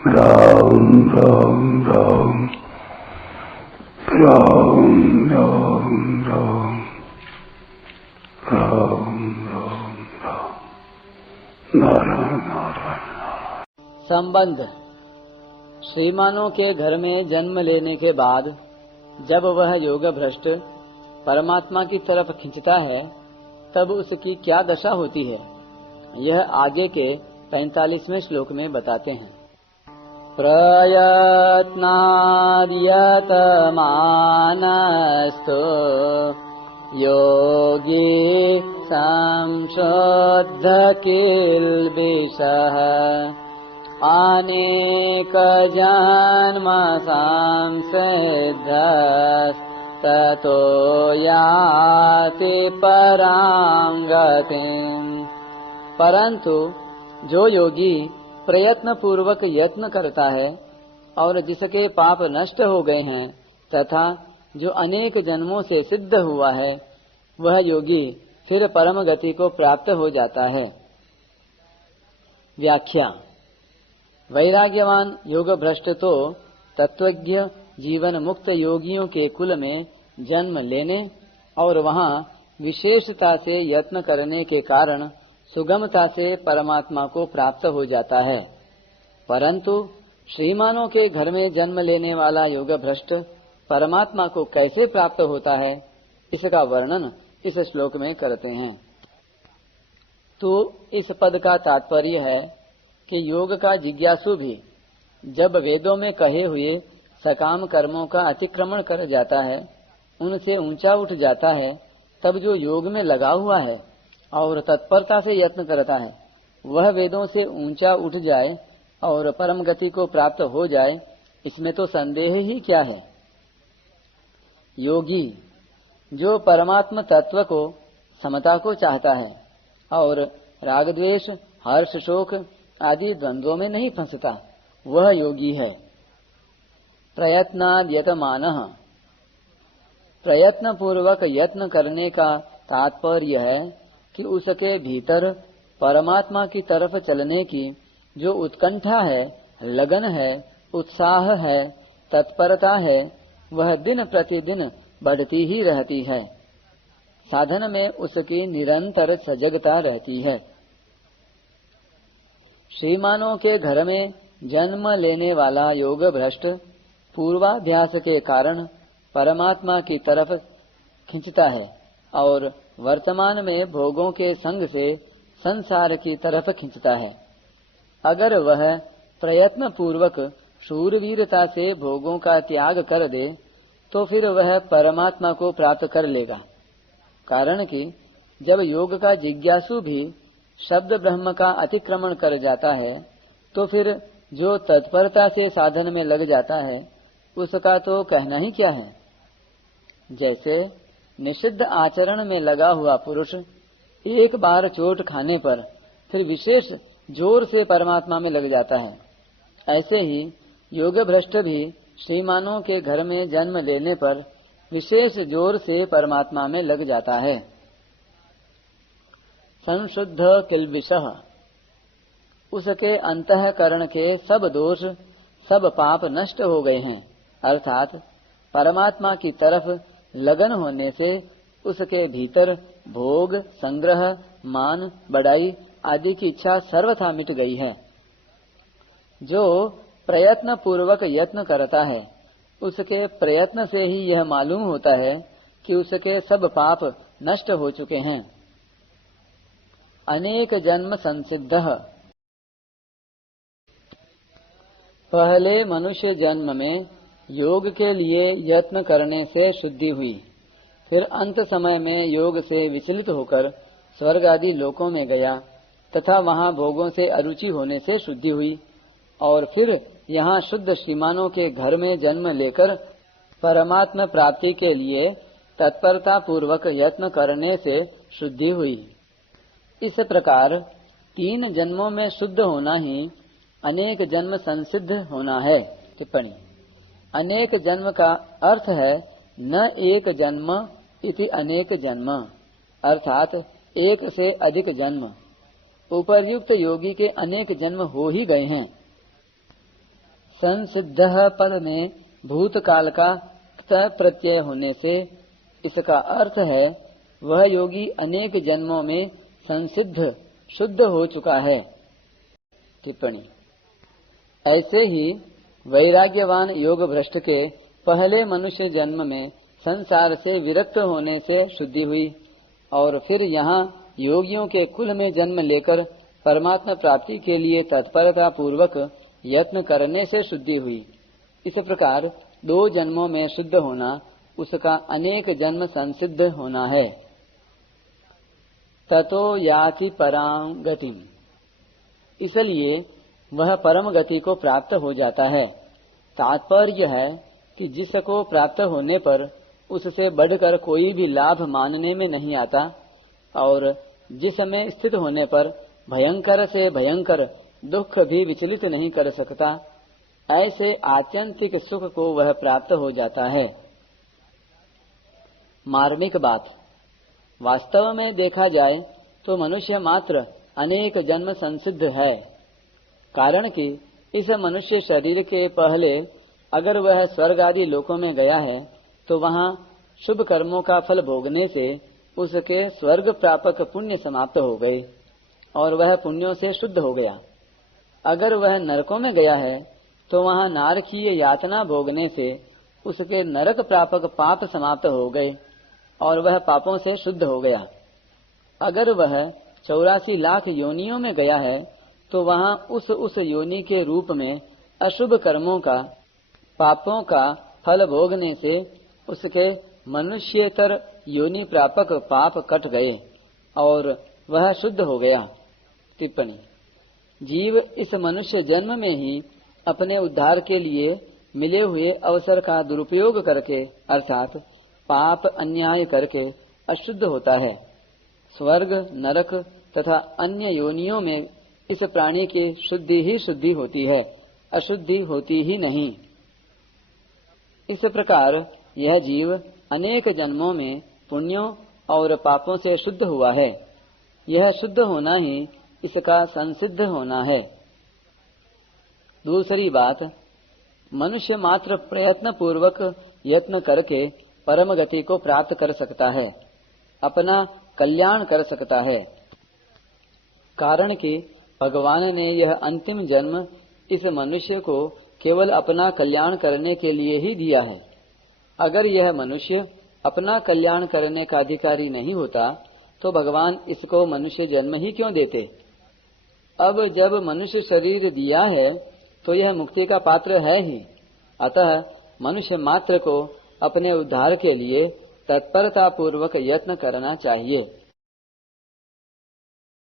राम राम राम राम राम राम राम राम राम नारायण नारायण। संबंध। श्रीमानों के घर में जन्म लेने के बाद जब वह योग भ्रष्ट परमात्मा की तरफ खींचता है तब उसकी क्या दशा होती है, यह आगे के 45वें श्लोक में बताते हैं। प्रयत्नाद्यतमानस्तु योगी संशोध किल्बिषः अनेक जन्म संसिद्धस्ततो याति परां गतिम्। परंतु जो योगी प्रयत्न पूर्वक यत्न करता है और जिसके पाप नष्ट हो गए हैं तथा जो अनेक जन्मों से सिद्ध हुआ है, वह योगी फिर परम गति को प्राप्त हो जाता है। व्याख्या। वैराग्यवान योग भ्रष्ट तो तत्वज्ञ जीवन मुक्त योगियों के कुल में जन्म लेने और वहां विशेषता से यत्न करने के कारण सुगमता से परमात्मा को प्राप्त हो जाता है। परंतु श्रीमानों के घर में जन्म लेने वाला योग भ्रष्ट परमात्मा को कैसे प्राप्त होता है, इसका वर्णन इस श्लोक में करते हैं। तो इस पद का तात्पर्य है कि योग का जिज्ञासु भी जब वेदों में कहे हुए सकाम कर्मों का अतिक्रमण कर जाता है, उनसे ऊंचा उठ जाता है, तब जो योग में लगा हुआ है और तत्परता से यत्न करता है, वह वेदों से ऊंचा उठ जाए और परम गति को प्राप्त हो जाए, इसमें तो संदेह ही क्या है। योगी जो परमात्म तत्व को, समता को चाहता है और राग द्वेष हर्ष शोक आदि द्वंद्वों में नहीं फंसता, वह योगी है। प्रयत्नाद्यतमानः, प्रयत्न पूर्वक यत्न करने का तात्पर्य है कि उसके भीतर परमात्मा की तरफ चलने की जो उत्कंठा है, लगन है, उत्साह है, तत्परता है, वह दिन प्रतिदिन बढ़ती ही रहती है। साधन में उसकी निरंतर सजगता रहती है। श्रीमानों के घर में जन्म लेने वाला योग भ्रष्ट पूर्वाभ्यास के कारण परमात्मा की तरफ खींचता है और वर्तमान में भोगों के संग से संसार की तरफ खींचता है। अगर वह प्रयत्न पूर्वक शूरवीरता से भोगों का त्याग कर दे तो फिर वह परमात्मा को प्राप्त कर लेगा। कारण कि जब योग का जिज्ञासु भी शब्द ब्रह्म का अतिक्रमण कर जाता है, तो फिर जो तत्परता से साधन में लग जाता है, उसका तो कहना ही क्या है। जैसे निषिद्ध आचरण में लगा हुआ पुरुष एक बार चोट खाने पर फिर विशेष जोर से परमात्मा में लग जाता है, ऐसे ही योग भ्रष्ट भी श्रीमानों के घर में जन्म लेने पर विशेष जोर से परमात्मा में लग जाता है। संशुद्ध किल्बिषः, उसके अंतःकरण के सब दोष सब पाप नष्ट हो गए हैं, अर्थात परमात्मा की तरफ लगन होने से उसके भीतर भोग, संग्रह, मान, बढ़ाई आदि की इच्छा सर्वथा मिट गई है। जो प्रयत्न पूर्वक यत्न करता है, उसके प्रयत्न से ही यह मालूम होता है कि उसके सब पाप नष्ट हो चुके हैं। अनेक जन्म संसिद्धः, पहले मनुष्य जन्म में योग के लिए यत्न करने से शुद्धि हुई, फिर अंत समय में योग से विचलित होकर स्वर्ग आदि लोकों में गया तथा वहां भोगों से अरुचि होने से शुद्धि हुई, और फिर यहाँ शुद्ध श्रीमानों के घर में जन्म लेकर परमात्मा प्राप्ति के लिए तत्परता पूर्वक यत्न करने से शुद्धि हुई। इस प्रकार 3 जन्मों में शुद्ध होना ही अनेक जन्म संसिद्ध होना है। टिप्पणी। अनेक जन्म का अर्थ है न एक जन्म इति अनेक जन्म, अर्थात एक से अधिक जन्म। उपर्युक्त योगी के अनेक जन्म हो ही गए हैं। संसिद्ध पद में भूतकाल का क्त प्रत्यय होने से इसका अर्थ है वह योगी अनेक जन्मों में संसिद्ध शुद्ध हो चुका है। टिप्पणी। ऐसे ही वैराग्यवान योग भ्रष्ट के पहले मनुष्य जन्म में संसार से विरक्त होने से शुद्धि हुई और फिर यहाँ योगियों के कुल में जन्म लेकर परमात्मा प्राप्ति के लिए तत्परता पूर्वक यत्न करने से शुद्धि हुई। इस प्रकार 2 जन्मों में शुद्ध होना उसका अनेक जन्म संसिद्ध होना है। ततो याति परां गतिम, इसलिए वह परम गति को प्राप्त हो जाता है। तात्पर्य है कि जिसको प्राप्त होने पर उससे बढ़कर कोई भी लाभ मानने में नहीं आता और जिसमें स्थित होने पर भयंकर से भयंकर दुख भी विचलित नहीं कर सकता, ऐसे आत्यंतिक सुख को वह प्राप्त हो जाता है। मार्मिक बात, वास्तव में देखा जाए तो मनुष्य मात्र अनेक जन्म संसिद्ध है। कारण कि इस मनुष्य शरीर के पहले अगर वह स्वर्ग आदि लोकों में गया है तो वहाँ शुभ कर्मों का फल भोगने से उसके स्वर्ग प्रापक पुण्य समाप्त हो गए और वह पुण्यों से शुद्ध हो गया। अगर वह नरकों में गया है तो वहाँ नारकीय यातना भोगने से उसके नरक प्रापक पाप समाप्त हो गए और वह पापों से शुद्ध हो गया। अगर वह 84 लाख योनियों में गया है तो वहाँ उस योनि के रूप में अशुभ कर्मों का पापों का फल भोगने से उसके मनुष्यतर योनि प्रापक पाप कट गए और वह शुद्ध हो गया। टिप्पणी। जीव इस मनुष्य जन्म में ही अपने उद्धार के लिए मिले हुए अवसर का दुरुपयोग करके अर्थात पाप अन्याय करके अशुद्ध होता है। स्वर्ग नरक तथा अन्य योनियों में इस प्राणी की शुद्धि ही शुद्धि होती है, अशुद्धि होती ही नहीं। इस प्रकार यह जीव अनेक जन्मों में पुण्यों और पापों से शुद्ध हुआ है। यह शुद्ध होना ही इसका संसिद्ध होना है। दूसरी बात, मनुष्य मात्र प्रयत्न पूर्वक यत्न करके परम गति को प्राप्त कर सकता है, अपना कल्याण कर सकता है। कारण कि भगवान ने यह अंतिम जन्म इस मनुष्य को केवल अपना कल्याण करने के लिए ही दिया है। अगर यह मनुष्य अपना कल्याण करने का अधिकारी नहीं होता तो भगवान इसको मनुष्य जन्म ही क्यों देते। अब जब मनुष्य शरीर दिया है तो यह मुक्ति का पात्र है ही। अतः मनुष्य मात्र को अपने उद्धार के लिए तत्परता पूर्वक यत्न करना चाहिए।